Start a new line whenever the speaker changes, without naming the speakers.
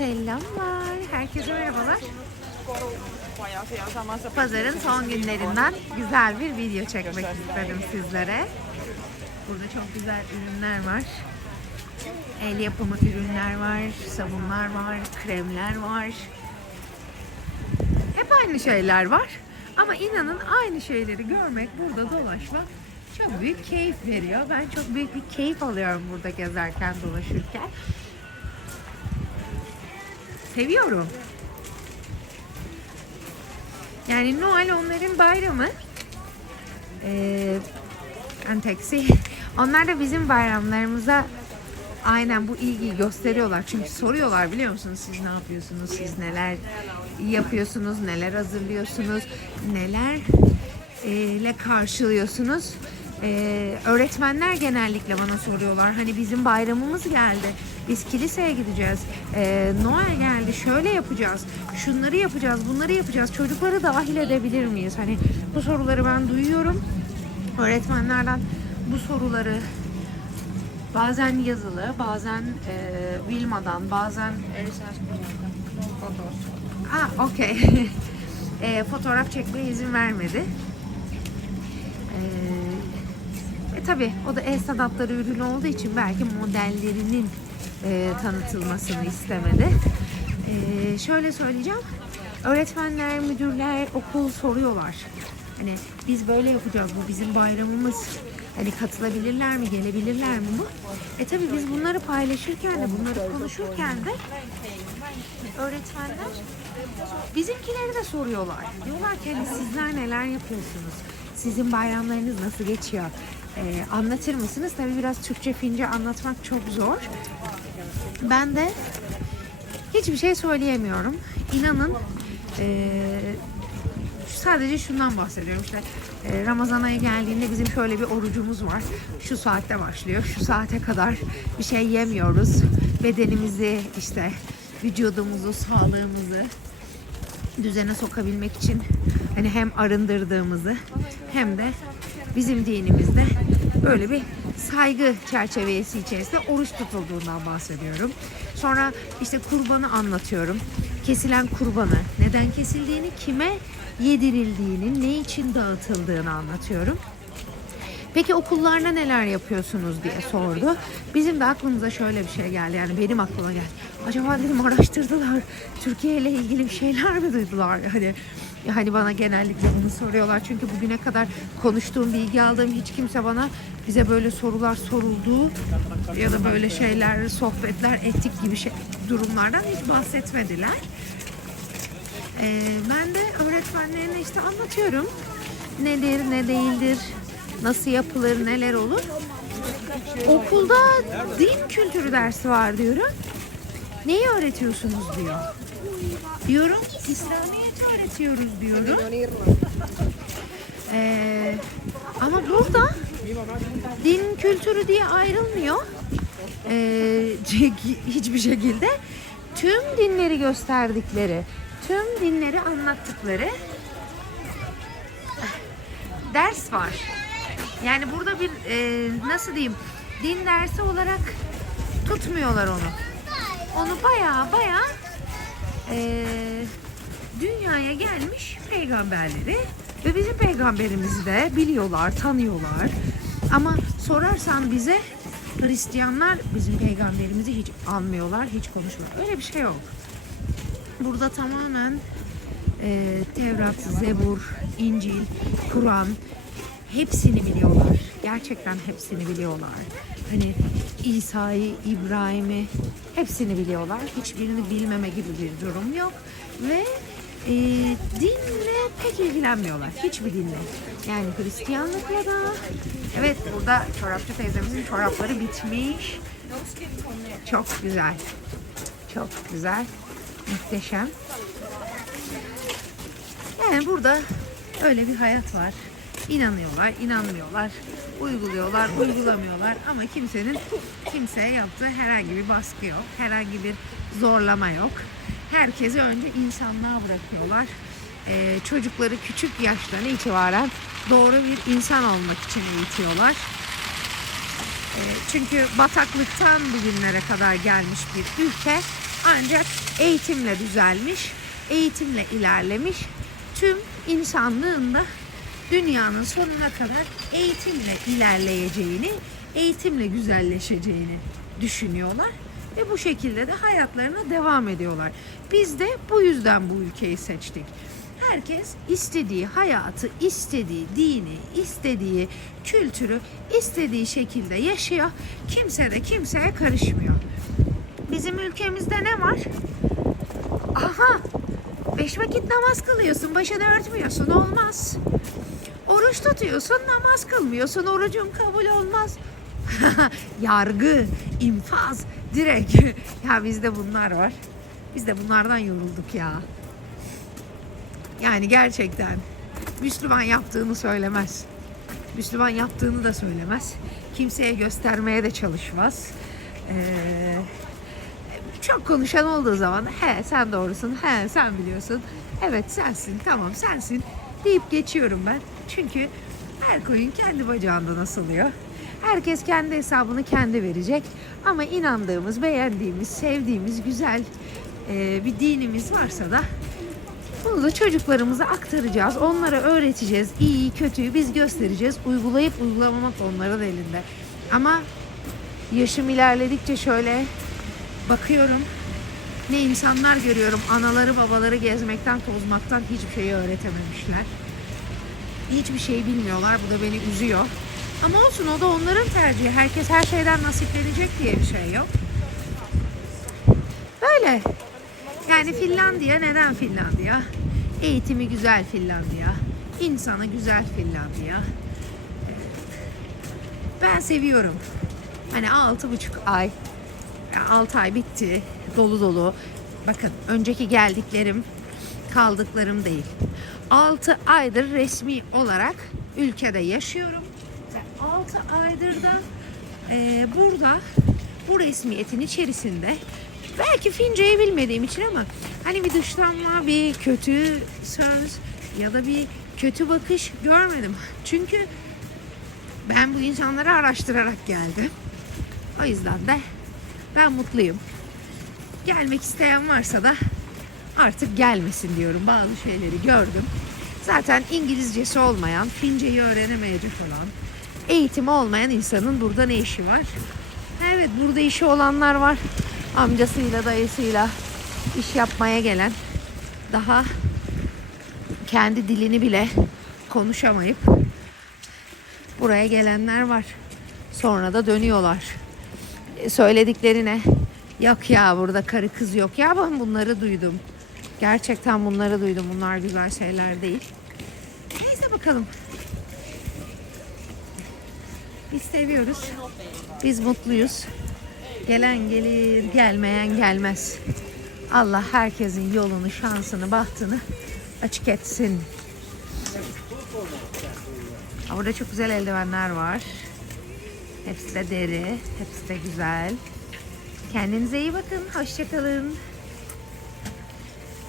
Selamlar. Herkese merhabalar. Pazarın son günlerinden güzel bir video çekmek istedim sizlere. Burada çok güzel ürünler var. El yapımı ürünler var, sabunlar var, kremler var. Hep aynı şeyler var. Ama inanın aynı şeyleri görmek, burada dolaşmak çok büyük keyif veriyor. Ben çok büyük bir keyif alıyorum burada gezerken, dolaşırken. Seviyorum. Yani Noel onların bayramı. Ee, Anteksi. Onlar da bizim bayramlarımıza aynen bu ilgiyi gösteriyorlar. Çünkü soruyorlar biliyor musunuz siz ne yapıyorsunuz, siz neler yapıyorsunuz, neler hazırlıyorsunuz, neler e, ile karşılıyorsunuz. Ee, öğretmenler genellikle bana soruyorlar. Hani bizim bayramımız geldi. Biz kiliseye gideceğiz. Ee, Noel geldi. Şöyle yapacağız. Şunları yapacağız. Bunları yapacağız. Çocukları dahil edebilir miyiz? Hani bu soruları ben duyuyorum. Öğretmenlerden bu soruları bazen yazılı, bazen e, Vilma'dan, bazen Ah, okey. e, fotoğraf çekmeye izin vermedi. Ee, e, tabii o da el sanatları ürünü olduğu için belki modellerinin e, tanıtılmasını istemedi. Ee, şöyle söyleyeceğim. Öğretmenler, müdürler, okul soruyorlar. Hani biz böyle yapacağız, bu bizim bayramımız. Hani katılabilirler mi, gelebilirler mi bu? E tabii biz bunları paylaşırken de, bunları konuşurken de öğretmenler bizimkileri de soruyorlar. Diyorlar ki hani sizler neler yapıyorsunuz? Sizin bayramlarınız nasıl geçiyor? Ee, anlatır mısınız? Tabii biraz Türkçe Fince anlatmak çok zor. Ben de hiçbir şey söyleyemiyorum. İnanın ee, sadece şundan bahsediyorum işte e, Ramazan ayı geldiğinde bizim şöyle bir orucumuz var. Şu saatte başlıyor. Şu saate kadar bir şey yemiyoruz. Bedenimizi işte vücudumuzu, sağlığımızı düzene sokabilmek için hani hem arındırdığımızı hem de bizim dinimizde böyle bir saygı çerçevesi içerisinde oruç tutulduğundan bahsediyorum. Sonra işte kurbanı anlatıyorum. Kesilen kurbanı, neden kesildiğini, kime yedirildiğini, ne için dağıtıldığını anlatıyorum. Peki okullarda neler yapıyorsunuz diye sordu. Bizim de aklımıza şöyle bir şey geldi. Yani benim aklıma geldi. Acaba dedim araştırdılar. Türkiye ile ilgili bir şeyler mi duydular? Hani hani bana genellikle bunu soruyorlar. Çünkü bugüne kadar konuştuğum, bilgi aldığım hiç kimse bana bize böyle sorular sorulduğu ya da böyle şeyler, sohbetler ettik gibi şey, durumlardan hiç bahsetmediler. Ee, ben de öğretmenlerine işte anlatıyorum. Nedir, ne değildir, nasıl yapılır, neler olur. Okulda din kültürü dersi var diyorum. Neyi öğretiyorsunuz diyor. Diyorum İslamiyet öğretiyoruz diyorum. Ee, ama burada din kültürü diye ayrılmıyor. Ee, hiçbir şekilde tüm dinleri gösterdikleri, tüm dinleri anlattıkları ders var. Yani burada bir e, nasıl diyeyim din dersi olarak tutmuyorlar onu. Onu baya baya e, dünyaya gelmiş peygamberleri ve bizim peygamberimizi de biliyorlar, tanıyorlar. Ama sorarsan bize Hristiyanlar bizim peygamberimizi hiç anmıyorlar, hiç konuşmuyorlar. Öyle bir şey yok. Burada tamamen e, Tevrat, Zebur, İncil, Kur'an hepsini biliyorlar. Gerçekten hepsini biliyorlar. Hani İsa'yı, İbrahim'i hepsini biliyorlar. Hiçbirini bilmeme gibi bir durum yok. Ve e, dinle pek ilgilenmiyorlar. Hiçbir dinle. Yani Hristiyanlıkla da evet burada çorapçı teyzemizin çorapları bitmiş. Çok güzel. Çok güzel. Muhteşem. Yani burada öyle bir hayat var. İnanıyorlar, inanmıyorlar, uyguluyorlar, uygulamıyorlar ama kimsenin kimseye yaptığı herhangi bir baskı yok, herhangi bir zorlama yok. Herkesi önce insanlığa bırakıyorlar. Ee, çocukları küçük yaştan itibaren doğru bir insan olmak için eğitiyorlar. Ee, çünkü bataklıktan bugünlere kadar gelmiş bir ülke ancak eğitimle düzelmiş, eğitimle ilerlemiş. Tüm insanlığın da dünyanın sonuna kadar eğitimle ilerleyeceğini, eğitimle güzelleşeceğini düşünüyorlar ve bu şekilde de hayatlarına devam ediyorlar. Biz de bu yüzden bu ülkeyi seçtik. Herkes istediği hayatı, istediği dini, istediği kültürü istediği şekilde yaşıyor. Kimse de kimseye karışmıyor. Bizim ülkemizde ne var? Aha! Beş vakit namaz kılıyorsun, başını örtmüyorsun, olmaz. Oruç tutuyorsun, namaz kılmıyorsun, orucun kabul olmaz. Yargı, infaz, direkt. ya bizde bunlar var. Biz de bunlardan yorulduk ya. Yani gerçekten Müslüman yaptığını söylemez. Müslüman yaptığını da söylemez. Kimseye göstermeye de çalışmaz. Ee, çok konuşan olduğu zaman he sen doğrusun, he sen biliyorsun, evet sensin, tamam sensin deyip geçiyorum ben. Çünkü her koyun kendi bacağından asılıyor. Herkes kendi hesabını kendi verecek. Ama inandığımız, beğendiğimiz, sevdiğimiz güzel e, bir dinimiz varsa da bunu da çocuklarımıza aktaracağız. Onlara öğreteceğiz. İyi, kötüyü biz göstereceğiz. Uygulayıp uygulamamak onların elinde. Ama yaşım ilerledikçe şöyle bakıyorum. Ne insanlar görüyorum. Anaları babaları gezmekten tozmaktan hiçbir şeyi öğretememişler. Hiçbir şey bilmiyorlar. Bu da beni üzüyor. Ama olsun o da onların tercihi. Herkes her şeyden nasiplenecek diye bir şey yok. Böyle. Yani Finlandiya neden Finlandiya? Eğitimi güzel Finlandiya. insanı güzel Finlandiya. Ben seviyorum. Hani altı buçuk ay, 6 ay bitti. Dolu dolu. Bakın önceki geldiklerim kaldıklarım değil. 6 aydır resmi olarak ülkede yaşıyorum. Ve 6 aydır da e, burada bu resmiyetin içerisinde belki Fince'yi bilmediğim için ama hani bir dışlanma, bir kötü söz ya da bir kötü bakış görmedim. Çünkü ben bu insanları araştırarak geldim. O yüzden de ben mutluyum. Gelmek isteyen varsa da artık gelmesin diyorum. Bazı şeyleri gördüm. Zaten İngilizcesi olmayan, Fince'yi öğrenemeyecek olan, eğitimi olmayan insanın burada ne işi var? Evet burada işi olanlar var. Amcasıyla, dayısıyla iş yapmaya gelen daha kendi dilini bile konuşamayıp buraya gelenler var. Sonra da dönüyorlar. E, Söylediklerine yok ya burada karı kız yok ya ben bunları duydum. Gerçekten bunları duydum. Bunlar güzel şeyler değil. Neyse bakalım. Biz seviyoruz. Biz mutluyuz. Gelen gelir, gelmeyen gelmez. Allah herkesin yolunu, şansını, bahtını açık etsin. Burada çok güzel eldivenler var. Hepsi de deri, hepsi de güzel. Kendinize iyi bakın, hoşçakalın.